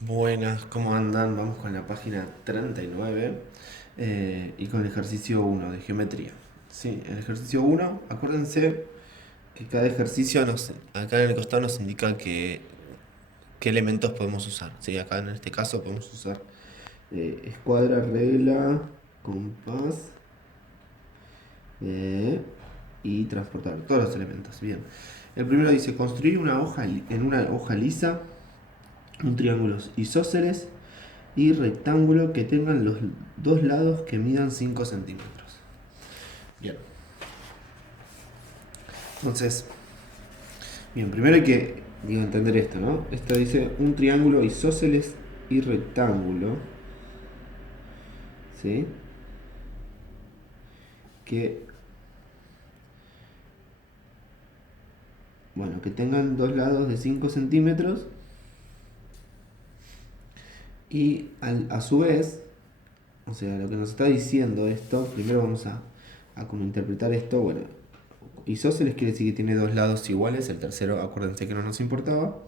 Buenas, ¿cómo andan? Vamos con la página 39 y con el ejercicio 1 de geometría. Sí, el ejercicio 1, acuérdense que cada ejercicio acá en el costado nos indica qué elementos podemos usar. Sí, acá en este caso podemos usar escuadra, regla, compás eh, y transportar todos los elementos. Bien, el primero dice construir en una hoja lisa un triángulo isósceles y rectángulo que tengan los dos lados que midan 5 centímetros. Bien, entonces, bien, primero hay que entender esto, ¿no? Esto dice un triángulo isósceles y rectángulo, ¿sí? Que, bueno, que tengan dos lados de 5 centímetros y a su vez, o sea, lo que nos está diciendo esto, primero vamos a como interpretar esto, bueno, isósceles quiere decir que tiene dos lados iguales, el tercero acuérdense que no nos importaba,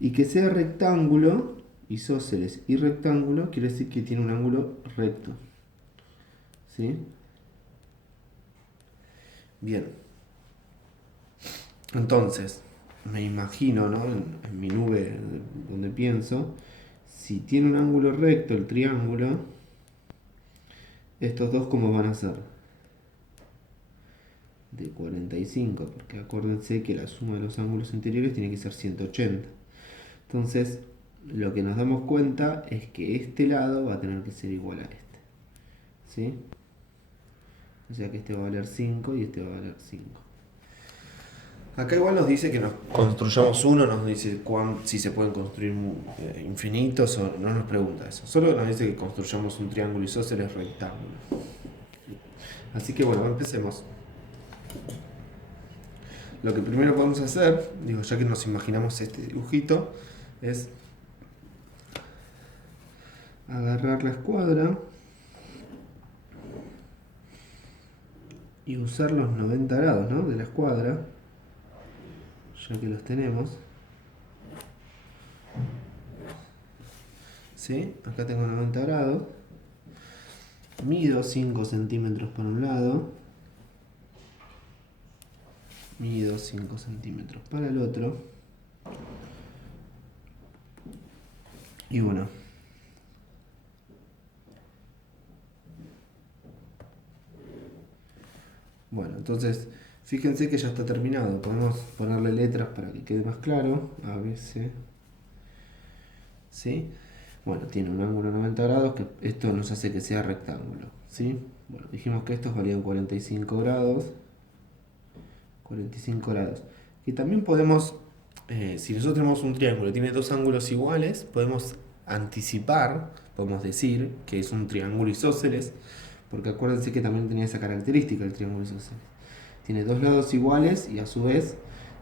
y que sea rectángulo, isósceles y rectángulo, quiere decir que tiene un ángulo recto. ¿Sí? Bien. Entonces, me imagino, ¿no? En mi nube donde pienso, si tiene un ángulo recto el triángulo, estos dos cómo van a ser de 45, porque acuérdense que la suma de los ángulos interiores tiene que ser 180. Entonces, lo que nos damos cuenta es que este lado va a tener que ser igual a este. ¿Sí? O sea que este va a valer 5 y este va a valer 5. Acá igual nos dice que nos construyamos uno, nos dice si se pueden construir infinitos o no nos pregunta eso. Solo nos dice que construyamos un triángulo isósceles rectángulo. Así que bueno, empecemos. Lo que primero podemos hacer, digo, ya que nos imaginamos este dibujito, es agarrar la escuadra y usar los 90 grados, ¿no? De la escuadra, ya que los tenemos. ¿Sí? Acá tengo 90 grados. Mido 5 centímetros por un lado. Mido 5 centímetros para el otro. Y bueno. Bueno, entonces fíjense que ya está terminado. Podemos ponerle letras para que quede más claro. A, B, C. ¿Sí? Bueno, tiene un ángulo 90 grados, que esto nos hace que sea rectángulo. ¿Sí? Bueno, dijimos que estos valían 45 grados. 45 grados. Y también podemos, si nosotros tenemos un triángulo que tiene dos ángulos iguales, podemos anticipar, podemos decir que es un triángulo isósceles, porque acuérdense que también tenía esa característica el triángulo isósceles. Tiene dos lados iguales y a su vez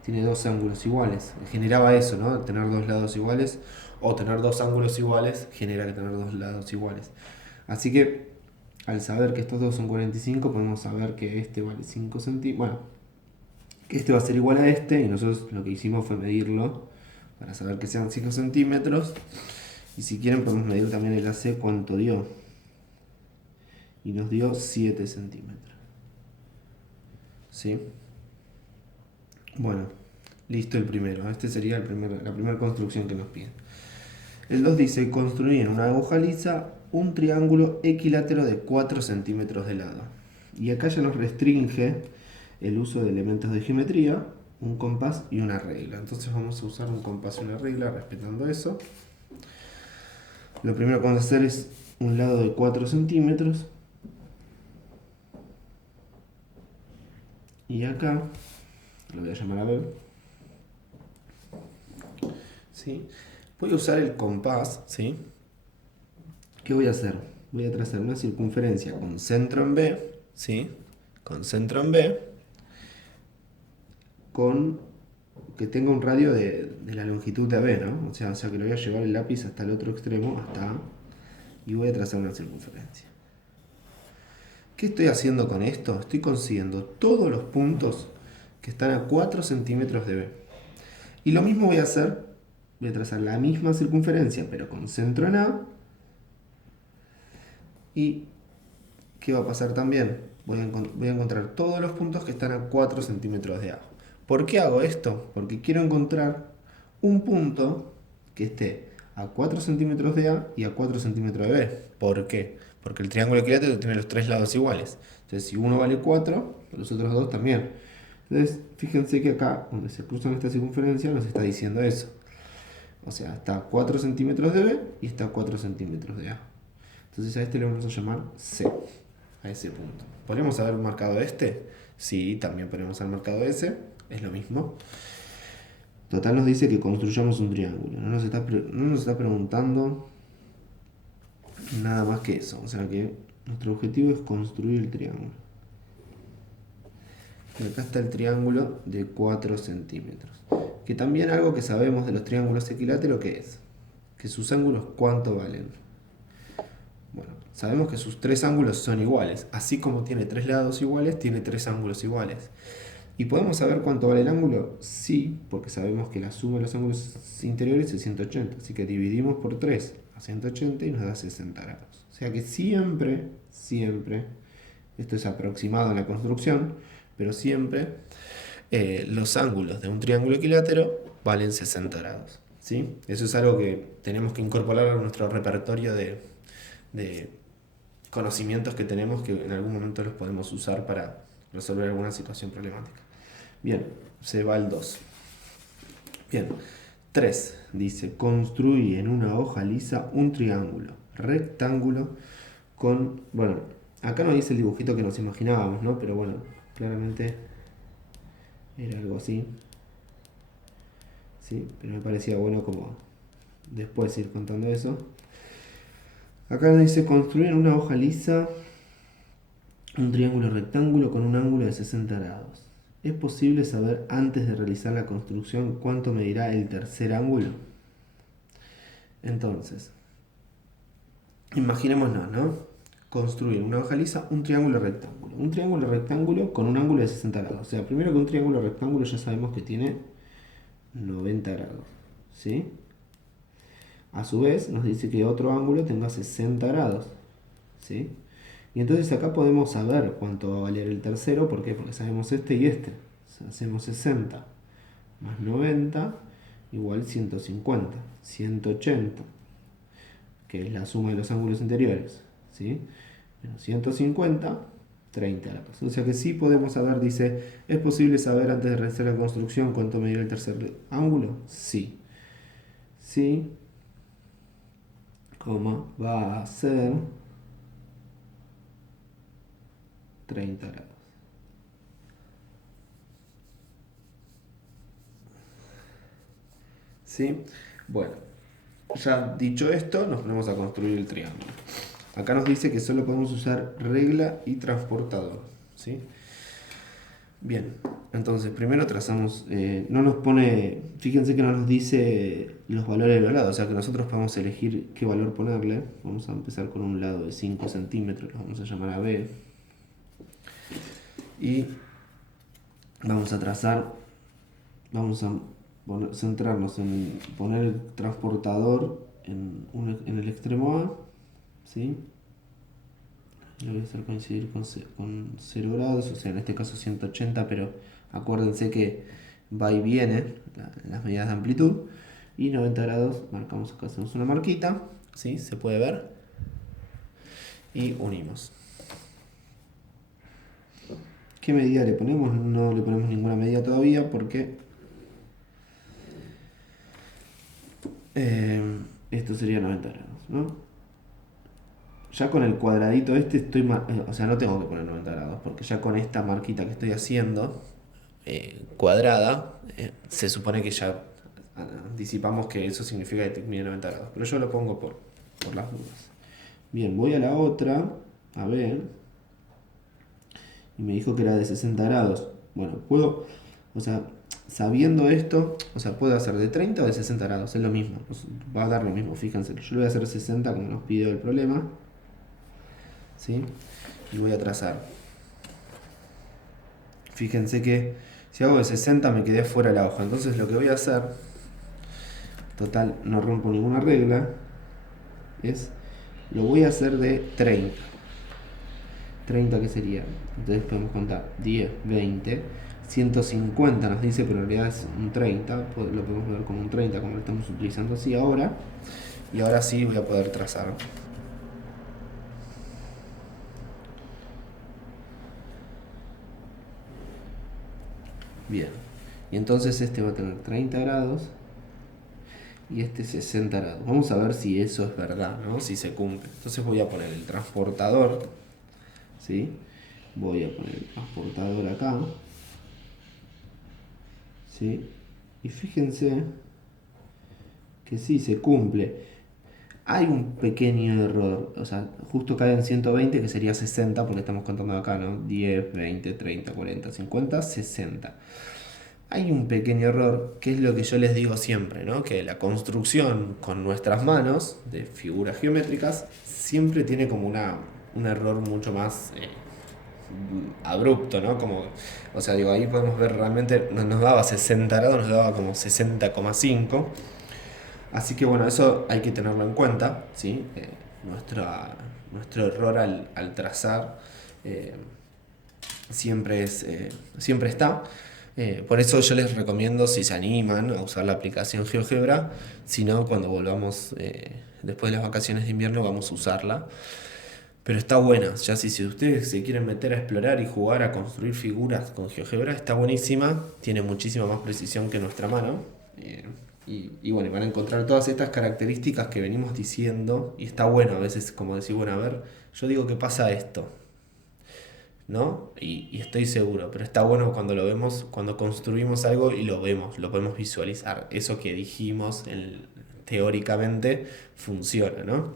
tiene dos ángulos iguales. Generaba eso, ¿no? Tener dos lados iguales o tener dos ángulos iguales genera que tener dos lados iguales. Así que al saber que estos dos son 45, podemos saber que este vale 5 centímetros. Bueno, que este va a ser igual a este y nosotros lo que hicimos fue medirlo para saber que sean 5 centímetros. Y si quieren podemos medir también el AC cuánto dio. Y nos dio 7 centímetros. ¿Sí? Bueno, listo el primero. Este sería la primera construcción que nos piden. El 2 dice construir en una hoja lisa un triángulo equilátero de 4 centímetros de lado. Y acá ya nos restringe el uso de elementos de geometría, un compás y una regla. Entonces vamos a usar un compás y una regla respetando eso. Lo primero que vamos a hacer es un lado de 4 centímetros. Y acá, lo voy a llamar a B. ¿Sí? Voy a usar el compás, ¿sí? ¿Qué voy a hacer? Voy a trazar una circunferencia con centro en B, ¿sí? Con centro en B, con que tenga un radio de la longitud de AB, ¿no? O sea que lo voy a llevar el lápiz hasta el otro extremo, hasta A, y voy a trazar una circunferencia. ¿Qué estoy haciendo con esto? Estoy consiguiendo todos los puntos que están a 4 centímetros de B. Y lo mismo voy a hacer voy a trazar la misma circunferencia, pero con centro en A. ¿Y qué va a pasar también? Voy a encontrar todos los puntos que están a 4 centímetros de A. ¿Por qué hago esto? Porque quiero encontrar un punto que esté a 4 centímetros de A y a 4 centímetros de B. ¿Por qué? Porque el triángulo equilátero tiene los tres lados iguales. Entonces, si uno vale 4, los otros dos también. Entonces, fíjense que acá, donde se cruzan esta circunferencia, nos está diciendo eso. O sea, está a 4 centímetros de B y está a 4 centímetros de A. Entonces a este le vamos a llamar C, a ese punto. ¿Podríamos haber marcado este? Sí, también podríamos haber marcado ese, es lo mismo. Total nos dice que construyamos un triángulo, no nos está preguntando nada más que eso. O sea que nuestro objetivo es construir el triángulo. Y acá está el triángulo de 4 centímetros. Que también algo que sabemos de los triángulos equiláteros, ¿qué es? Que sus ángulos, ¿cuánto valen? Bueno, sabemos que sus tres ángulos son iguales. Así como tiene tres lados iguales, tiene tres ángulos iguales. ¿Y podemos saber cuánto vale el ángulo? Sí, porque sabemos que la suma de los ángulos interiores es 180. Así que dividimos por 3 a 180 y nos da 60 grados. O sea que siempre, esto es aproximado en la construcción, pero siempre los ángulos de un triángulo equilátero valen 60 grados. ¿Sí? Eso es algo que tenemos que incorporar a nuestro repertorio de conocimientos que tenemos, que en algún momento los podemos usar para resolver alguna situación problemática. Bien, se va el 2. Bien, 3 dice, construye en una hoja lisa un triángulo rectángulo con, bueno, acá no dice el dibujito que nos imaginábamos, ¿no? Pero bueno, claramente era algo así. Sí, pero me parecía bueno como después ir contando eso. Acá nos dice construir en una hoja lisa un triángulo rectángulo con un ángulo de 60 grados. ¿Es posible saber antes de realizar la construcción cuánto medirá el tercer ángulo? Entonces, imaginémonos, ¿no? Construir en una hoja lisa un triángulo rectángulo. Un triángulo rectángulo con un ángulo de 60 grados. O sea, primero que un triángulo rectángulo ya sabemos que tiene 90 grados. ¿Sí? A su vez nos dice que otro ángulo tenga 60 grados. ¿Sí? Y entonces acá podemos saber cuánto va a valer el tercero. ¿Por qué? Porque sabemos este y este. O sea, hacemos 60 más 90 igual 150. 180, que es la suma de los ángulos interiores. ¿Sí? Menos 150, 30 grados. O sea que sí podemos saber, dice, ¿es posible saber antes de realizar la construcción cuánto medirá el tercer ángulo? Sí. Sí, va a ser 30 grados. ¿Sí? Bueno, ya dicho esto, nos ponemos a construir el triángulo. Acá nos dice que solo podemos usar regla y transportador. ¿Sí? Bien, entonces primero trazamos, no nos pone, fíjense que no nos dice los valores de los lados, o sea que nosotros podemos elegir qué valor ponerle. Vamos a empezar con un lado de 5 centímetros, lo vamos a llamar a B. Y vamos a trazar, vamos a centrarnos en poner el transportador en el extremo A, ¿sí? Lo voy a hacer coincidir con 0 grados, o sea en este caso 180, pero acuérdense que va y viene las medidas de amplitud. Y 90 grados, marcamos acá, hacemos una marquita, ¿sí? Se puede ver. Y unimos. ¿Qué medida le ponemos? No le ponemos ninguna medida todavía porque esto sería 90 grados, ¿no? Ya con el cuadradito este o sea, no tengo que poner 90 grados, porque ya con esta marquita que estoy haciendo, cuadrada, se supone que ya anticipamos que eso significa que mide 90 grados. Pero yo lo pongo por las dudas. Bien, voy a la otra, a ver, y me dijo que era de 60 grados. Bueno, puedo, o sea, sabiendo esto, o sea, puedo hacer de 30 o de 60 grados, es lo mismo, va a dar lo mismo, fíjense. Yo lo voy a hacer 60 como nos pidió el problema. ¿Sí? Y voy a trazar. Fíjense que si hago de 60 me quedé fuera de la hoja. Entonces lo que voy a hacer total no rompo ninguna regla, lo voy a hacer de 30. 30 que sería, entonces podemos contar 10, 20, 150 nos dice, pero en realidad es un 30, lo podemos ver como un 30 como lo estamos utilizando así ahora. Y ahora sí voy a poder trazar. Bien, y entonces este va a tener 30 grados y este 60 grados. Vamos a ver si eso es verdad, ¿no? Si se cumple. Entonces voy a poner el transportador, ¿sí? Voy a poner el transportador acá, ¿sí? Y fíjense que sí se cumple. Hay un pequeño error, o sea, justo cae en 120 que sería 60 porque estamos contando acá, ¿no? 10, 20, 30, 40, 50, 60. Hay un pequeño error que es lo que yo les digo siempre, ¿no? Que la construcción con nuestras manos de figuras geométricas siempre tiene como un error mucho más abrupto, ¿no? Como, o sea, digo, ahí podemos ver realmente, nos daba 60 grados, nos daba como 60,5. Así que bueno, eso hay que tenerlo en cuenta, ¿sí? Nuestro error al trazar eh, siempre está. Por eso yo les recomiendo, si se animan, a usar la aplicación GeoGebra. Si no, cuando volvamos después de las vacaciones de invierno, vamos a usarla. Pero está buena, ya si ustedes se quieren meter a explorar y jugar a construir figuras con GeoGebra, está buenísima, tiene muchísima más precisión que nuestra mano. Y bueno, van a encontrar todas estas características que venimos diciendo. Y está bueno a veces como decir, bueno, a ver, yo digo que pasa esto, ¿no? Y estoy seguro, pero está bueno cuando lo vemos, cuando construimos algo y lo vemos, lo podemos visualizar. Eso que dijimos teóricamente funciona, ¿no?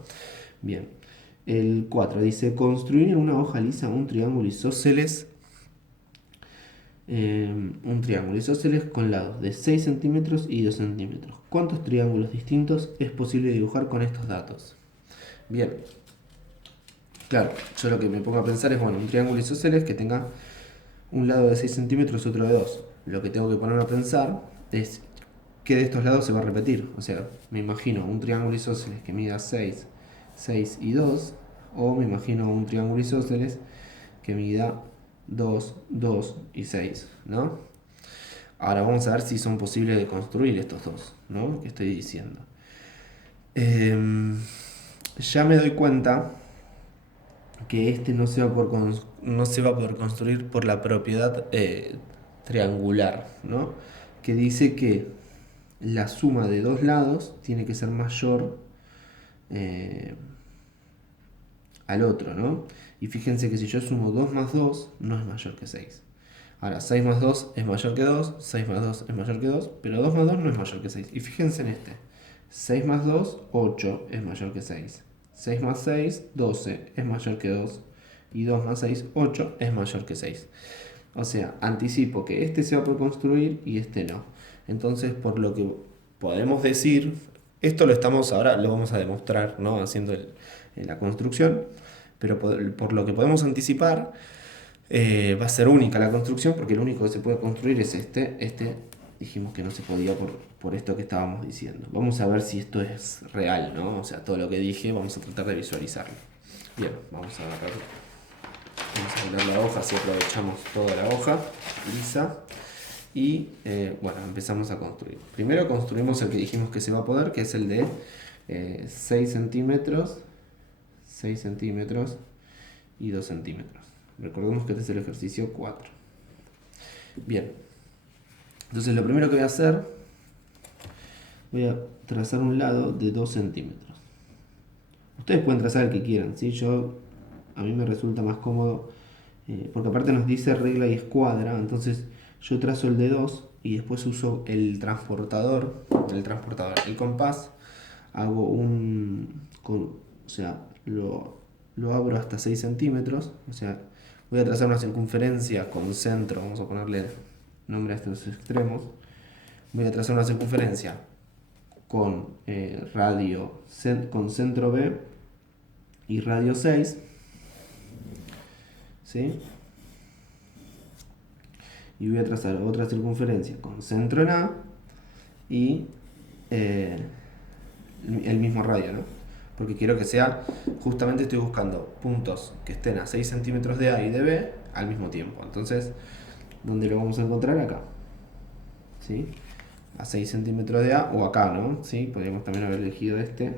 Bien. El 4 dice, construir en una hoja lisa un triángulo isósceles con lados de 6 centímetros y 2 centímetros. ¿Cuántos triángulos distintos es posible dibujar con estos datos? Bien, claro, yo lo que me pongo a pensar es, bueno, un triángulo isósceles que tenga un lado de 6 centímetros y otro de 2. Lo que tengo que ponerme a pensar es qué de estos lados se va a repetir. O sea, me imagino un triángulo isósceles que mida 6, 6 y 2, o me imagino un triángulo isósceles que mida 2, 2 y 6, ¿no? Ahora vamos a ver si son posibles de construir estos dos, ¿no? Que estoy diciendo. Ya me doy cuenta que este no se va a poder construir por la propiedad triangular, ¿no? Que dice que la suma de dos lados tiene que ser mayor eh, al otro, ¿no? Y fíjense que si yo sumo 2 más 2 no es mayor que 6. Ahora, 6 más 2 es mayor que 2, 6 más 2 es mayor que 2, pero 2 más 2 no es mayor que 6. Y fíjense en este. 6 más 2, 8 es mayor que 6. 6 más 6, 12 es mayor que 2. Y 2 más 6, 8 es mayor que 6. O sea, anticipo que este se va por construir y este no. Entonces, por lo que podemos decir, esto ahora lo vamos a demostrar, ¿no? Haciendo la construcción, pero por lo que podemos anticipar, va a ser única la construcción porque lo único que se puede construir es este. Este dijimos que no se podía por esto que estábamos diciendo. Vamos a ver si esto es real, ¿no? O sea, todo lo que dije, vamos a tratar de visualizarlo. Bien, vamos a poner la hoja, así aprovechamos toda la hoja lisa. Y bueno, empezamos a construir. Primero construimos el que dijimos que se va a poder, que es el de 6 centímetros, 6 centímetros y 2 centímetros. Recordemos que este es el ejercicio 4. Bien, entonces lo primero que voy a hacer, voy a trazar un lado de 2 centímetros. Ustedes pueden trazar el que quieran, ¿sí? A mí me resulta más cómodo, porque aparte nos dice regla y escuadra, entonces yo trazo el de 2 y después uso el compás, hago o sea, lo abro hasta 6 centímetros, o sea, voy a trazar una circunferencia con centro, vamos a ponerle nombre a estos extremos, voy a trazar una circunferencia con con centro B y radio 6, ¿sí? Y voy a trazar otra circunferencia con centro en A y eh, el mismo radio, ¿no? Porque quiero que sea, justamente estoy buscando puntos que estén a 6 centímetros de A y de B al mismo tiempo. Entonces, ¿dónde lo vamos a encontrar? Acá. ¿Sí? A 6 centímetros de A o acá, ¿no? ¿Sí? Podríamos también haber elegido este.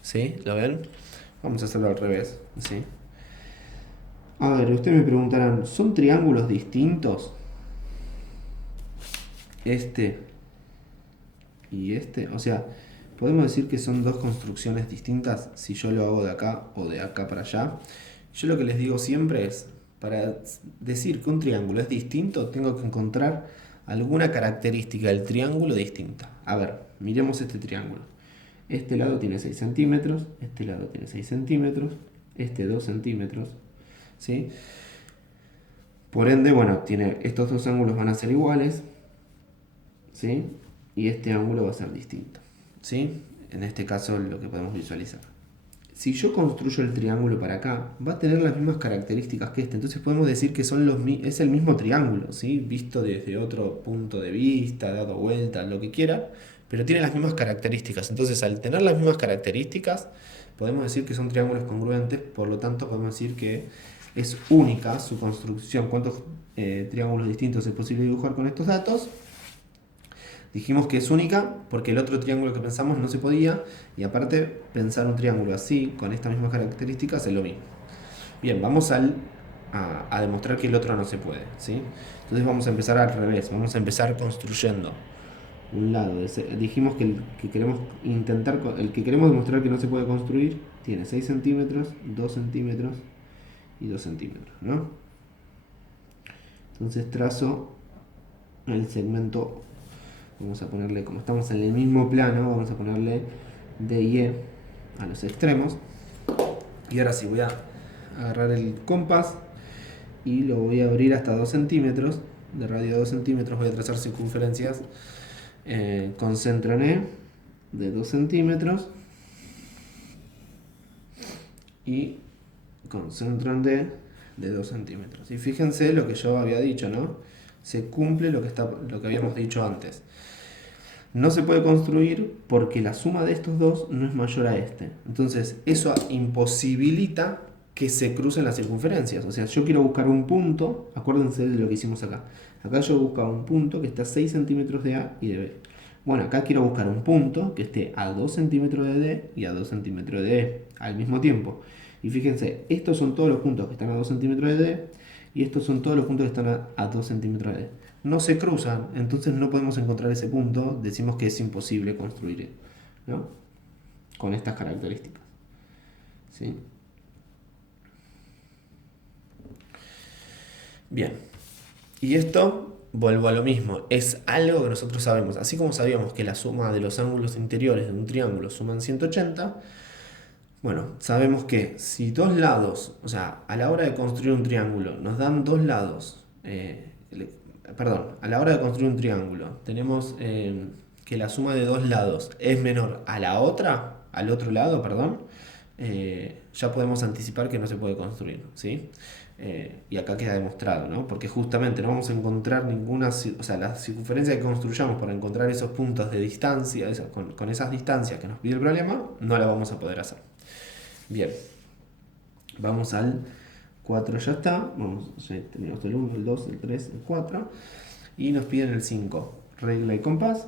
¿Sí? ¿Lo ven? Vamos a hacerlo al revés. ¿Sí? A ver, ustedes me preguntarán, ¿son triángulos distintos? Este y este. O sea, podemos decir que son dos construcciones distintas si yo lo hago de acá o de acá para allá. Yo lo que les digo siempre es, para decir que un triángulo es distinto, tengo que encontrar alguna característica del triángulo distinta. A ver, miremos este triángulo. Este lado tiene 6 centímetros, este lado tiene 6 centímetros, este 2 centímetros, ¿sí? Por ende, bueno, estos dos ángulos van a ser iguales, ¿sí? Y este ángulo va a ser distinto, ¿sí? En este caso lo que podemos visualizar. Si yo construyo el triángulo para acá, va a tener las mismas características que este. Entonces podemos decir que es el mismo triángulo, ¿sí? Visto desde otro punto de vista, dado vuelta, lo que quiera, pero tiene las mismas características. Entonces, al tener las mismas características, podemos decir que son triángulos congruentes, por lo tanto podemos decir que es única su construcción. ¿Cuántos triángulos distintos es posible dibujar con estos datos? Dijimos que es única porque el otro triángulo que pensamos no se podía, y aparte pensar un triángulo así, con estas mismas características, es lo mismo. Bien, vamos a demostrar que el otro no se puede, ¿sí? Entonces vamos a empezar al revés, vamos a empezar construyendo un lado. Dijimos que el que queremos demostrar que no se puede construir tiene 6 centímetros, 2 centímetros y 2 centímetros, ¿no? Entonces trazo el segmento. Vamos a ponerle, como estamos en el mismo plano, vamos a ponerle D y E a los extremos. Y ahora sí, voy a agarrar el compás y lo voy a abrir hasta 2 centímetros. De radio 2 centímetros voy a trazar circunferencias con centro en E de 2 centímetros y con centro en D de 2 centímetros. Y fíjense lo que yo había dicho, ¿no? Se cumple lo que habíamos dicho antes. No se puede construir porque la suma de estos dos no es mayor a este. Entonces, eso imposibilita que se crucen las circunferencias. O sea, yo quiero buscar un punto, acuérdense de lo que hicimos acá. Acá yo buscaba un punto que esté a 6 centímetros de A y de B. Bueno, acá quiero buscar un punto que esté a 2 centímetros de D y a 2 centímetros de E al mismo tiempo. Y fíjense, estos son todos los puntos que están a 2 centímetros de D y estos son todos los puntos que están a 2 centímetros de D. No se cruzan, entonces no podemos encontrar ese punto, decimos que es imposible construir, ¿no? Con estas características, ¿sí? Bien, y esto, vuelvo a lo mismo, es algo que nosotros sabemos. Así como sabíamos que la suma de los ángulos interiores de un triángulo suman 180, bueno, sabemos que si dos lados, o sea, a la hora de construir un triángulo, nos dan dos lados, a la hora de construir un triángulo, tenemos que la suma de dos lados es menor a la otra, al otro lado, perdón, ya podemos anticipar que no se puede construir, ¿sí? Y acá queda demostrado, ¿no? Porque justamente no vamos a encontrar o sea, la circunferencia que construyamos para encontrar esos puntos de distancia, con esas distancias que nos pide el problema, no la vamos a poder hacer. Bien, vamos al 4, ya está. Ya tenemos el 1, el 2, el 3, el 4. Y nos piden el 5, regla y compás.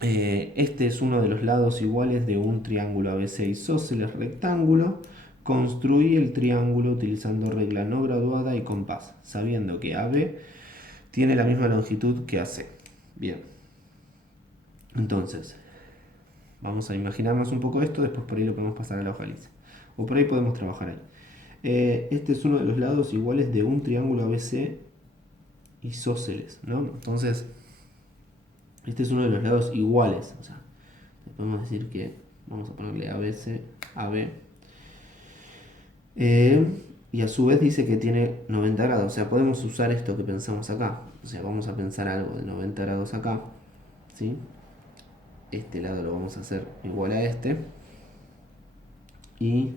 Este es uno de los lados iguales de un triángulo ABC isósceles rectángulo. Construí el triángulo utilizando regla no graduada y compás, sabiendo que AB tiene la misma longitud que AC. Bien, entonces, vamos a imaginarnos un poco esto, después por ahí lo podemos pasar a la hoja lisa. O por ahí podemos trabajar ahí. Este es uno de los lados iguales de un triángulo ABC isósceles, ¿no? Entonces, este es uno de los lados iguales. O sea, podemos decir que vamos a ponerle ABC, AB. Y a su vez dice que tiene 90 grados. O sea, podemos usar esto que pensamos acá. O sea, vamos a pensar algo de 90 grados acá, ¿sí? Este lado lo vamos a hacer igual a este. Y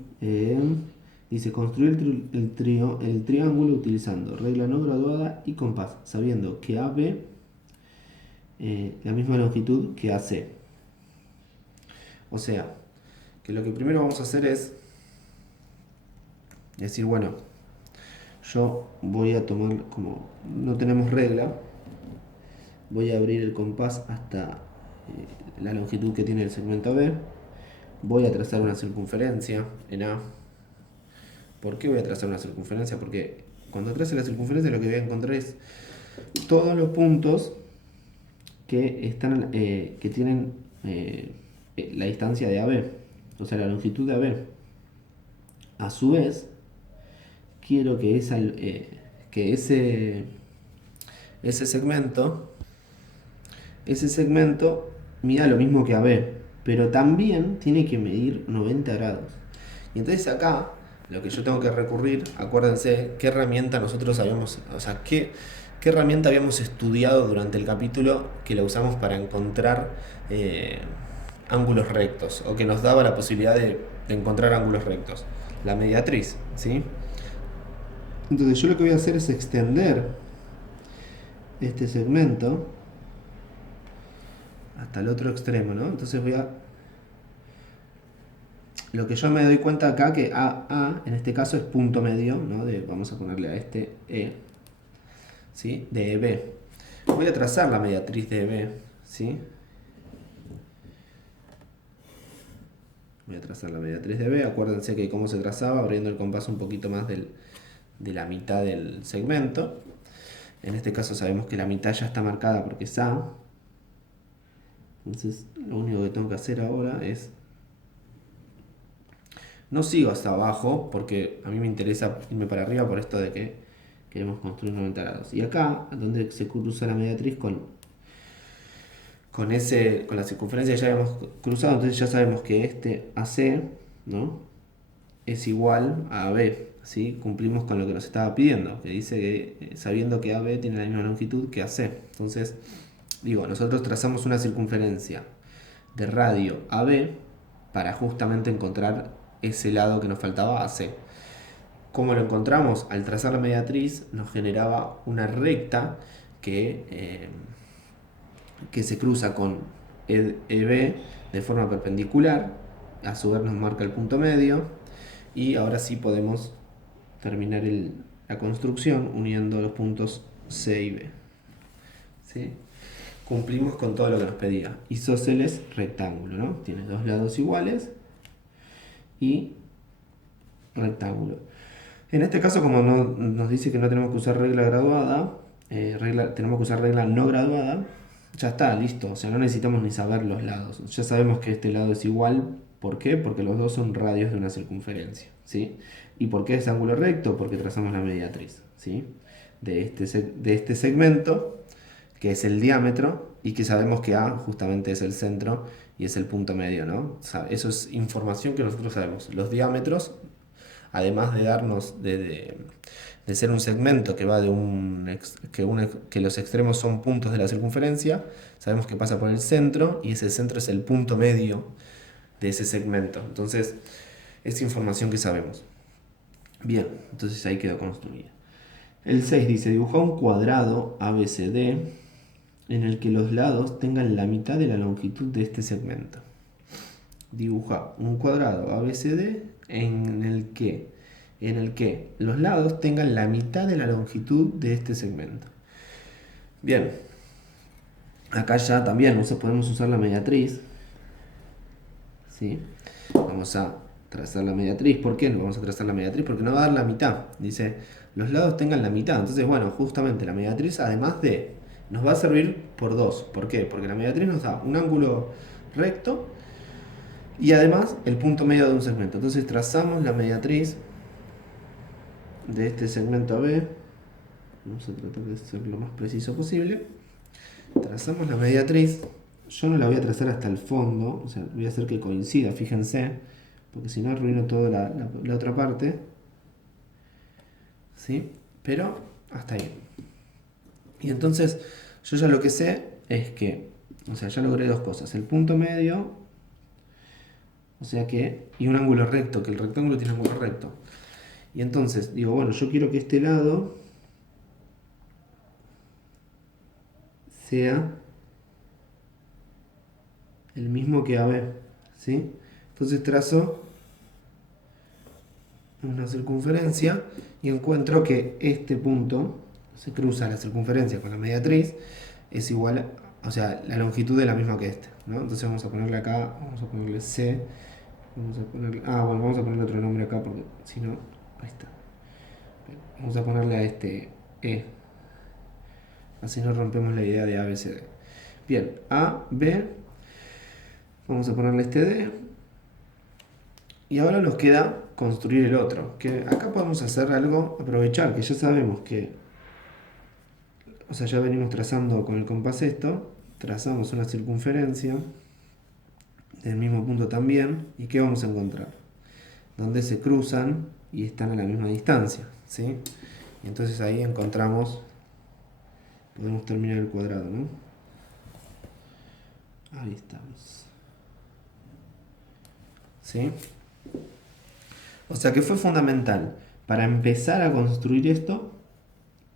dice construir el triángulo utilizando regla no graduada y compás, sabiendo que AB la misma longitud que AC. O sea, que lo que primero vamos a hacer es decir, bueno, yo voy a tomar, como no tenemos regla, voy a abrir el compás hasta la longitud que tiene el segmento AB. Voy a trazar una circunferencia en A. ¿Por qué voy a trazar una circunferencia? Porque cuando trace la circunferencia lo que voy a encontrar es todos los puntos que están que tienen la distancia de AB, o sea la longitud de AB. A su vez, quiero que ese segmento mida lo mismo que AB, pero también tiene que medir 90 grados. Y entonces acá lo que yo tengo que recurrir, acuérdense qué herramienta nosotros habíamos, o sea, qué herramienta habíamos estudiado durante el capítulo que la usamos para encontrar ángulos rectos, o que nos daba la posibilidad de encontrar ángulos rectos. La mediatriz, ¿sí? Entonces yo lo que voy a hacer es extender este segmento hasta el otro extremo, ¿no? Entonces lo que yo me doy cuenta acá que A en este caso es punto medio, ¿no? Vamos a ponerle a este E, ¿sí? De EB. Voy a trazar la mediatriz de EB, ¿sí? Voy a trazar la mediatriz de EB. Acuérdense que cómo se trazaba, abriendo el compás un poquito más de la mitad del segmento. En este caso sabemos que la mitad ya está marcada porque es A. Entonces lo único que tengo que hacer ahora es... No sigo hasta abajo porque a mí me interesa irme para arriba por esto de que queremos construir 90 grados. Y acá, donde se cruza la mediatriz con la circunferencia que ya habíamos cruzado, entonces ya sabemos que este AC, ¿no?, es igual a AB, ¿sí? Cumplimos con lo que nos estaba pidiendo, que dice que sabiendo que AB tiene la misma longitud que AC. Entonces, digo, nosotros trazamos una circunferencia de radio AB para justamente encontrar ese lado que nos faltaba, AC. ¿Cómo lo encontramos? Al trazar la mediatriz nos generaba una recta que se cruza con EB de forma perpendicular, a su vez nos marca el punto medio, y ahora sí podemos terminar la construcción uniendo los puntos C y B. ¿Sí? Cumplimos con todo lo que nos pedía. Isósceles rectángulo, ¿no? Tiene dos lados iguales y rectángulo. En este caso, como nos dice que no tenemos que usar regla graduada, tenemos que usar regla no graduada, ya está, listo. O sea, no necesitamos ni saber los lados. Ya sabemos que este lado es igual. ¿Por qué? Porque los dos son radios de una circunferencia, ¿sí? ¿Y por qué es ángulo recto? Porque trazamos la mediatriz, ¿sí? De este segmento, que es el diámetro, y que sabemos que A justamente es el centro y es el punto medio, ¿no? O sea, eso es información que nosotros sabemos. Los diámetros, además de darnos de ser un segmento que va que los extremos son puntos de la circunferencia, sabemos que pasa por el centro y ese centro es el punto medio de ese segmento. Entonces, es información que sabemos. Bien, entonces ahí quedó construida. El 6 dice, dibuja un cuadrado ABCD en el que los lados tengan la mitad de la longitud de este segmento. Dibuja un cuadrado ABCD en el que los lados tengan la mitad de la longitud de este segmento. Bien, acá ya también podemos usar la mediatriz, ¿sí? Vamos a trazar la mediatriz. ¿Por qué no vamos a trazar la mediatriz? Porque nos va a dar la mitad. Dice, los lados tengan la mitad. Entonces, bueno, justamente la mediatriz, además nos va a servir por dos. ¿Por qué? Porque la mediatriz nos da un ángulo recto y además el punto medio de un segmento. Entonces trazamos la mediatriz de este segmento AB. Vamos a tratar de ser lo más preciso posible. Trazamos la mediatriz. Yo no la voy a trazar hasta el fondo, o sea, voy a hacer que coincida, fíjense, porque si no arruino toda la otra parte. ¿Sí? Pero hasta ahí. Y entonces, yo ya lo que sé es que, o sea, ya logré dos cosas. El punto medio, o sea que, y un ángulo recto, que el rectángulo tiene ángulo recto. Y entonces, digo, bueno, yo quiero que este lado sea el mismo que AB, ¿sí? Entonces trazo una circunferencia y encuentro que este punto se cruza la circunferencia con la mediatriz, es igual, o sea, la longitud es la misma que este, ¿no? Entonces vamos a ponerle acá, vamos a ponerle C, vamos a ponerle, bueno, vamos a ponerle otro nombre acá porque si no, ahí está. Vamos a ponerle a este E, así no rompemos la idea de ABCD. Bien, A, B, vamos a ponerle este D, y ahora nos queda construir el otro, que acá podemos hacer algo, aprovechar que ya sabemos que, o sea, ya venimos trazando con el compás esto, trazamos una circunferencia del mismo punto también, y ¿qué vamos a encontrar? Donde se cruzan y están a la misma distancia, ¿sí? Y entonces ahí encontramos, podemos terminar el cuadrado, ¿no? Ahí estamos. ¿Sí? O sea que fue fundamental para empezar a construir esto,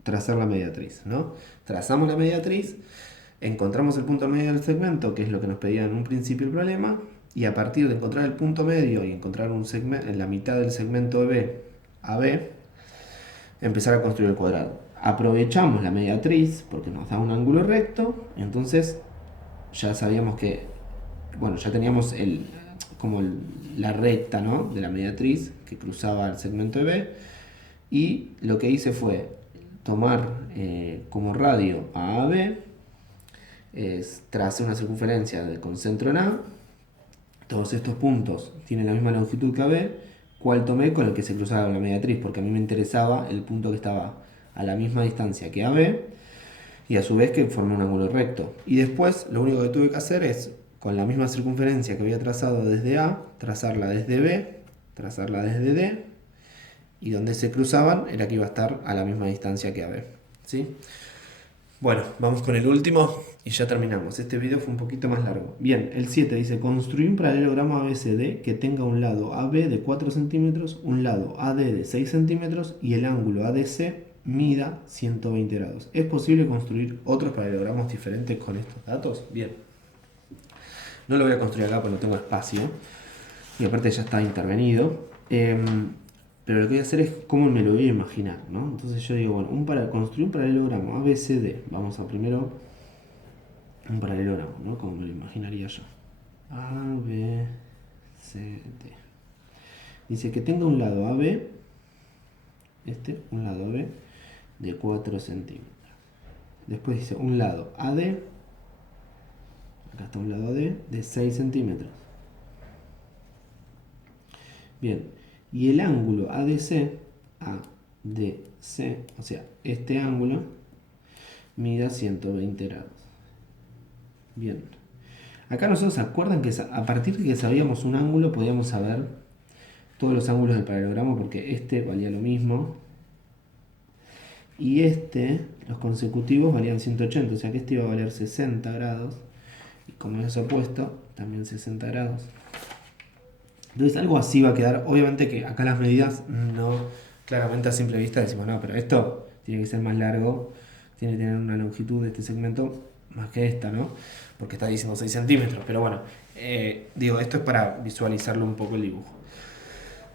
trazar la mediatriz, ¿no? Trazamos la mediatriz, encontramos el punto medio del segmento, que es lo que nos pedía en un principio el problema, y a partir de encontrar el punto medio y encontrar un segmento, en la mitad del segmento B a B, empezar a construir el cuadrado. Aprovechamos la mediatriz porque nos da un ángulo recto, entonces ya sabíamos que, bueno, ya teníamos como la recta, ¿no?, de la mediatriz que cruzaba el segmento de B, y lo que hice fue tomar como radio a AB, tracé una circunferencia con centro en A, todos estos puntos tienen la misma longitud que AB, cual tomé con el que se cruzaba la mediatriz, porque a mí me interesaba el punto que estaba a la misma distancia que AB, y a su vez que forme un ángulo recto. Y después lo único que tuve que hacer es, con la misma circunferencia que había trazado desde A, trazarla desde B, trazarla desde D, y donde se cruzaban era que iba a estar a la misma distancia que AB, ¿sí? Bueno, vamos con el último y ya terminamos. Este video fue un poquito más largo. Bien, el 7 dice: construir un paralelogramo ABCD que tenga un lado AB de 4 centímetros, un lado AD de 6 centímetros y el ángulo ADC mida 120 grados. ¿Es posible construir otros paralelogramos diferentes con estos datos? Bien. No lo voy a construir acá porque no tengo espacio. Y aparte ya está intervenido. Pero lo que voy a hacer es cómo me lo voy a imaginar, ¿no? Entonces yo digo, bueno, construir un paralelogramo ABCD. Vamos a primero un paralelogramo, ¿no? Como me lo imaginaría yo. ABCD. Dice que tenga un lado AB, un lado AB de 4 centímetros. Después dice un lado AD, acá está un lado AD de 6 centímetros. Bien, y el ángulo ADC, ADC, o sea, este ángulo, mida 120 grados. Bien. Acá nosotros se acuerdan que a partir de que sabíamos un ángulo podíamos saber todos los ángulos del paralelogramo, porque este valía lo mismo y los consecutivos valían 180, o sea que este iba a valer 60 grados y como es opuesto, también 60 grados. Entonces algo así va a quedar. Obviamente que acá las medidas no, claramente a simple vista decimos, no, pero esto tiene que ser más largo, tiene que tener una longitud de este segmento más que esta, ¿no? Porque está diciendo 6 centímetros, pero bueno, digo, esto es para visualizarlo un poco el dibujo.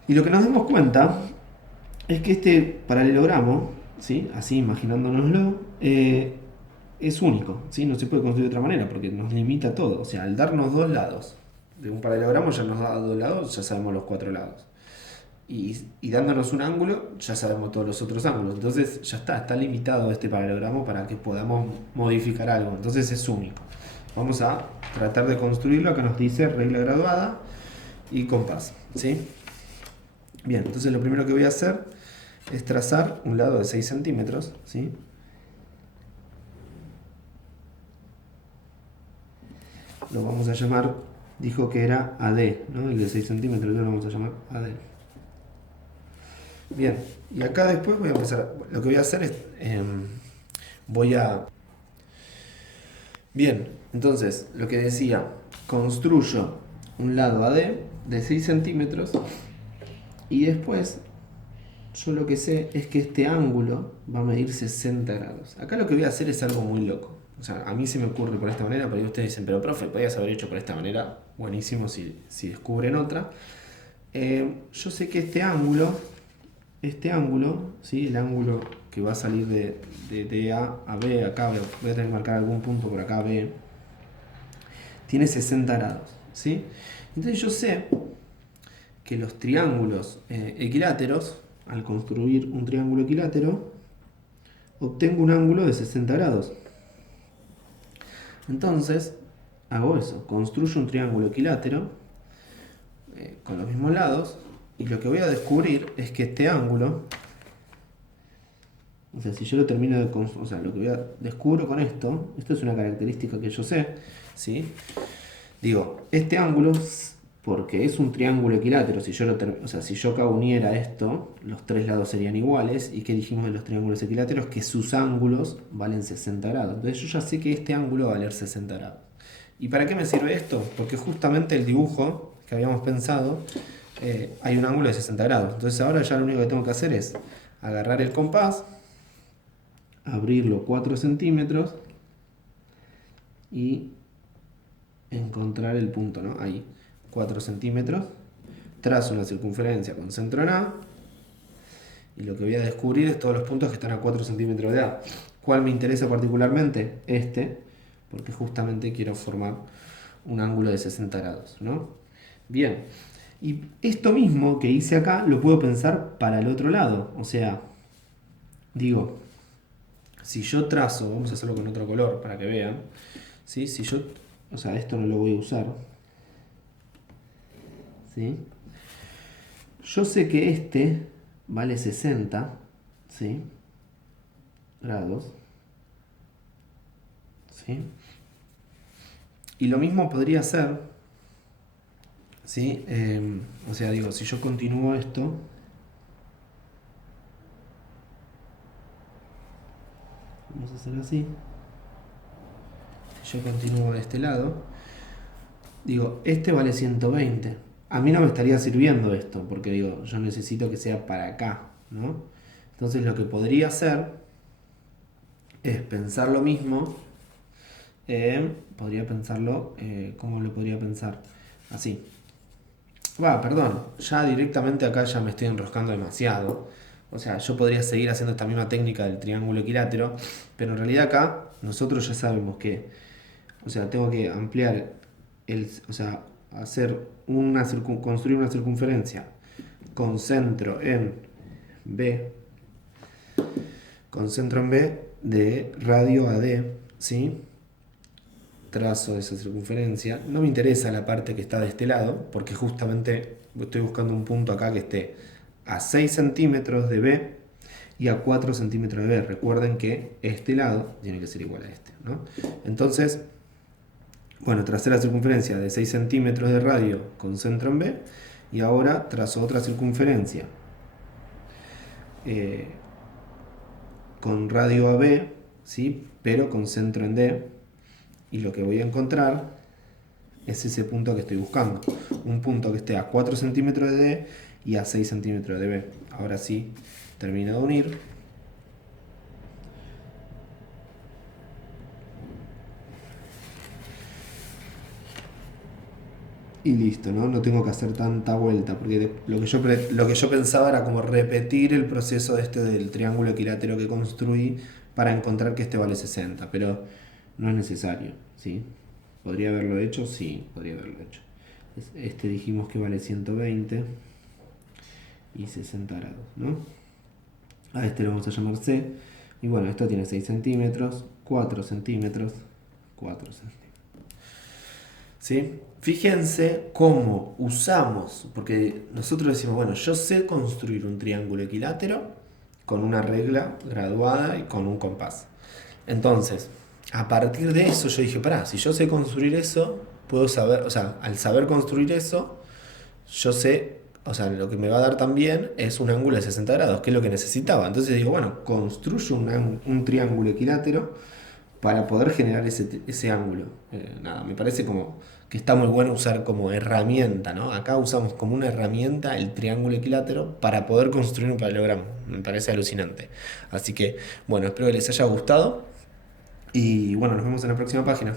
Y lo que nos damos cuenta es que este paralelogramo, ¿sí?, así imaginándonoslo, es único, ¿sí? No se puede construir de otra manera porque nos limita todo. O sea, al darnos dos lados de un paralelogramo ya nos da dos lados, ya sabemos los 4 lados. Y dándonos un ángulo, ya sabemos todos los otros ángulos. Entonces ya está limitado este paralelogramo para que podamos modificar algo. Entonces es único. Vamos a tratar de construirlo. Acá nos dice regla graduada y compás, ¿sí? Bien, entonces lo primero que voy a hacer es trazar un lado de 6 centímetros, ¿sí? Lo vamos a llamar, dijo que era AD, ¿no? El de 6 centímetros, lo vamos a llamar AD. Bien, y acá después voy a empezar, lo que voy a hacer es, Bien, entonces, lo que decía, construyo un lado AD de 6 centímetros y después yo lo que sé es que este ángulo va a medir 60 grados. Acá lo que voy a hacer es algo muy loco. O sea, a mí se me ocurre por esta manera, pero ahí ustedes dicen, pero profe, podías haber hecho por esta manera. Buenísimo si descubren otra. Yo sé que este ángulo, ¿sí? El ángulo que va a salir de A a B, acá voy a tener que marcar algún punto por acá, B, tiene 60 grados, ¿sí? Entonces yo sé que los triángulos equiláteros, al construir un triángulo equilátero, obtengo un ángulo de 60 grados. Entonces, hago eso, construyo un triángulo equilátero con los mismos lados, y lo que voy a descubrir es que este ángulo, o sea, si yo lo termino de construir, o sea, lo que descubro con esto es una característica que yo sé, ¿sí? Digo, este ángulo, porque es un triángulo equilátero, si yo o sea, si yo acá uniera esto, los tres lados serían iguales. ¿Y qué dijimos de los triángulos equiláteros? Que sus ángulos valen 60 grados. Entonces yo ya sé que este ángulo va a valer 60 grados. ¿Y para qué me sirve esto? Porque justamente el dibujo que habíamos pensado, hay un ángulo de 60 grados. Entonces ahora ya lo único que tengo que hacer es agarrar el compás, abrirlo 4 centímetros y encontrar el punto, ¿no? Ahí, 4 centímetros, trazo una circunferencia con centro en A, y lo que voy a descubrir es todos los puntos que están a 4 centímetros de A. ¿Cuál me interesa particularmente? Este, porque justamente quiero formar un ángulo de 60 grados, ¿no? Bien, y esto mismo que hice acá lo puedo pensar para el otro lado, o sea, digo, si yo trazo, vamos a hacerlo con otro color para que vean, ¿sí? Si yo, o sea, esto no lo voy a usar, ¿sí? Yo sé que este vale 60, ¿sí? Grados, ¿sí? Y lo mismo podría ser, ¿sí? O sea, digo, si yo continúo esto, vamos a hacer así, si yo continúo de este lado, digo, este vale 120. A mí no me estaría sirviendo esto, porque digo, yo necesito que sea para acá, ¿no? Entonces lo que podría hacer es pensar lo mismo. Podría pensarlo, ¿cómo lo podría pensar? Así. Perdón, ya directamente acá ya me estoy enroscando demasiado. O sea, yo podría seguir haciendo esta misma técnica del triángulo equilátero, pero en realidad acá nosotros ya sabemos que, o sea, tengo que ampliar o sea, construir una circunferencia con centro en B, de radio a D, ¿sí? Trazo de esa circunferencia. No me interesa la parte que está de este lado, porque justamente estoy buscando un punto acá que esté a 6 centímetros de B y a 4 centímetros de B. Recuerden que este lado tiene que ser igual a este, ¿no? Entonces, bueno, tracé la circunferencia de 6 centímetros de radio con centro en B, y ahora trazo otra circunferencia con radio a B, ¿sí? Pero con centro en D, y lo que voy a encontrar es ese punto que estoy buscando. Un punto que esté a 4 centímetros de D y a 6 centímetros de B. Ahora sí, termino de unir. Y listo, ¿no? No tengo que hacer tanta vuelta, porque lo que yo pensaba era como repetir el proceso del triángulo equilátero que construí para encontrar que este vale 60, pero no es necesario, ¿sí? ¿Podría haberlo hecho? Sí, podría haberlo hecho. Este dijimos que vale 120 y 60 grados, ¿no? A este lo vamos a llamar C. Y bueno, esto tiene 6 centímetros, 4 centímetros, 4 centímetros. ¿Sí? Fíjense cómo usamos, porque nosotros decimos, bueno, yo sé construir un triángulo equilátero con una regla graduada y con un compás. Entonces, a partir de eso yo dije, si yo sé construir eso, puedo saber, o sea, al saber construir eso, yo sé, o sea, lo que me va a dar también es un ángulo de 60 grados, que es lo que necesitaba. Entonces digo, bueno, construyo un triángulo equilátero para poder generar ese ángulo. Nada, me parece como que está muy bueno usar como herramienta, ¿no? Acá usamos como una herramienta el triángulo equilátero para poder construir un paralelogramo. Me parece alucinante. Así que, bueno, espero que les haya gustado. Y bueno, nos vemos en la próxima página.